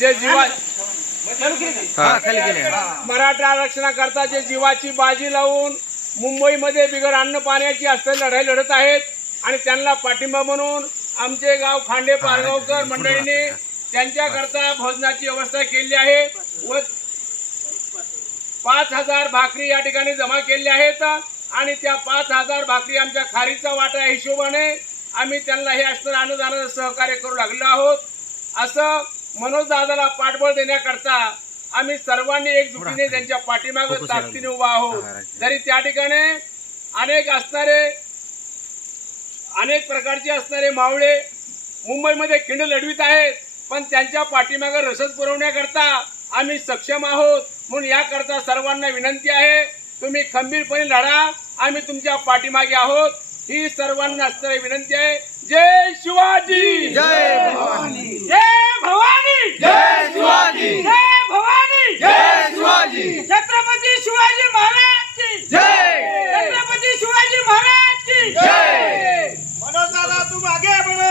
जे मराठा आरक्षणाकरता जे जीवाची बाजी लावून मुंबईमध्ये बिगर अन्न पाण्याची असलेली लढाई लढत आहेत आणि त्यांना पाठिंबा म्हणून आमचे गाव खांडे पारगावकर मंडळीने त्यांच्याकरता भोजनाची व्यवस्था केली आहे व 5000 भाकरी या ठिकाणी जमा केल्या आहेत आणि त्या 5000 भाकरी आमच्या खारीचा वाटा या हिशोबाने आम्ही त्यांना हे असणारं अनुदानाचं सहकार्य करू लागलो आहोत। असं मनोज दादाला पाठबळ देण्याकरता आम्ही सर्वांनी एकजुटीने त्यांच्या पाठीमागे ताकदीने उभा आहोत। जरी त्या ठिकाणी अनेक प्रकारचे असणारे मावळे मुंबईमध्ये खिंड लढवित आहेत, पण त्यांच्या पाठीमागे रसद पुरवण्याकरता आम्ही सक्षम आहोत। म्हणून याकरता सर्वांना विनंती आहे, तुम्ही खंबीरपणे लढा, आम्ही तुमच्या पाठीमागे आहोत ही सर्वांना असणारी विनंती आहे। जय शिवाजी, जय भवानी, जय भवानी, जय शिवाजी, जय भवानी, जय शिवाजी, छत्रपती शिवाजी महाराज की जय, छत्रपती शिवाजी महाराज की जय। मनोज दादा तुम आगे बढ़ो।